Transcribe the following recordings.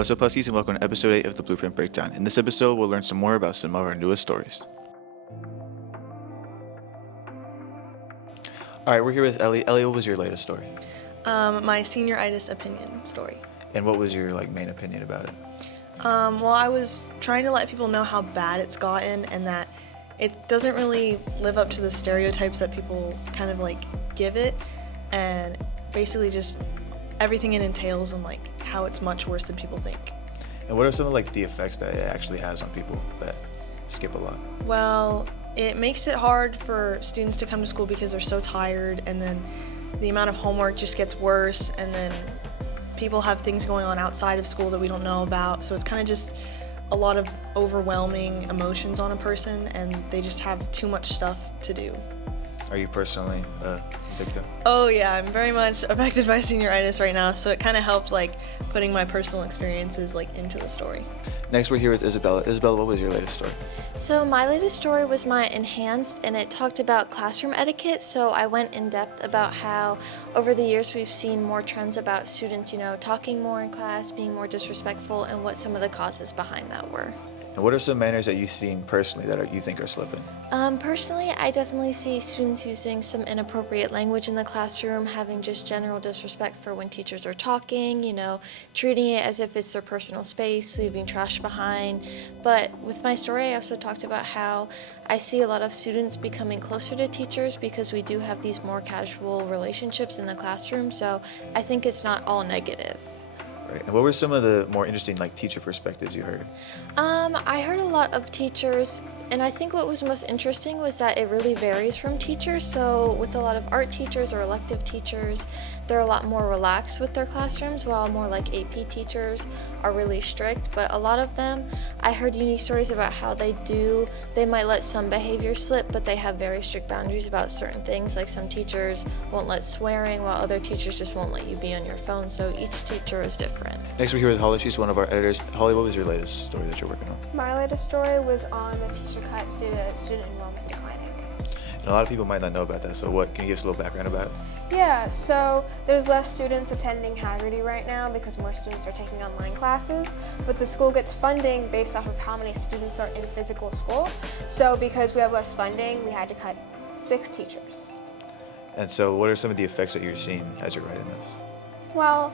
What's up, Huskies, and welcome to episode 8 of the BluePrint Breakdown. In this episode, we'll learn some more about some of our newest stories. Alright, we're here with Ellie. Ellie, what was your latest story? My senioritis opinion story. And what was your main opinion about it? Well, I was trying to let people know how bad it's gotten and that it doesn't really live up to the stereotypes that people kind of give it, and basically just everything it entails and how it's much worse than people think. And what are some of the effects that it actually has on people that skip a lot? Well, it makes it hard for students to come to school because they're so tired, and then the amount of homework just gets worse, and then people have things going on outside of school that we don't know about, so it's kind of just a lot of overwhelming emotions on a person, and they just have too much stuff to do. Are you personally a victim? Oh yeah, I'm very much affected by senioritis right now, so it kind of helped putting my personal experiences into the story. Next, we're here with Isabella. Isabella, what was your latest story? So my latest story was my enhanced, and it talked about classroom etiquette. So I went in depth about how over the years we've seen more trends about students, talking more in class, being more disrespectful, and what some of the causes behind that were. And what are some manners that you've seen personally that you think are slipping? Personally, I definitely see students using some inappropriate language in the classroom, having just general disrespect for when teachers are talking, treating it as if it's their personal space, leaving trash behind. But with my story, I also talked about how I see a lot of students becoming closer to teachers because we do have these more casual relationships in the classroom, so I think it's not all negative. Right. And what were some of the more interesting teacher perspectives you heard? I heard a lot of teachers, and I think what was most interesting was that it really varies from teachers. So with a lot of art teachers or elective teachers, they're a lot more relaxed with their classrooms, while more AP teachers are really strict. But a lot of them, I heard unique stories about how they might let some behavior slip, but they have very strict boundaries about certain things. Like some teachers won't let swearing, while other teachers just won't let you be on your phone. So each teacher is different. Next, we're here with Holly. She's one of our editors. Holly, what was your latest story that you're working on? My latest story was on the teacher cuts due to student enrollment declining. And a lot of people might not know about that, so can you give us a little background about it? Yeah, so there's less students attending Haggerty right now because more students are taking online classes, but the school gets funding based off of how many students are in physical school. So because we have less funding, we had to cut 6 teachers. And so what are some of the effects that you're seeing as you're writing this? Well,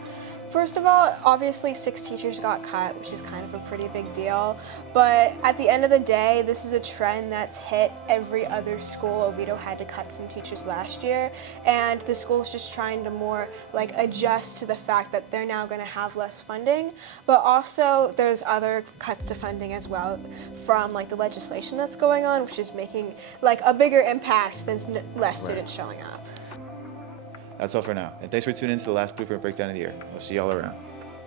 first of all, obviously 6 teachers got cut, which is kind of a pretty big deal. But at the end of the day, this is a trend that's hit every other school. Oviedo had to cut some teachers last year, and the school's just trying to more adjust to the fact that they're now going to have less funding. But also, there's other cuts to funding as well from the legislation that's going on, which is making a bigger impact than less students showing up. That's all for now, and thanks for tuning in to the last BluePrint Breakdown of the year. We'll see y'all around.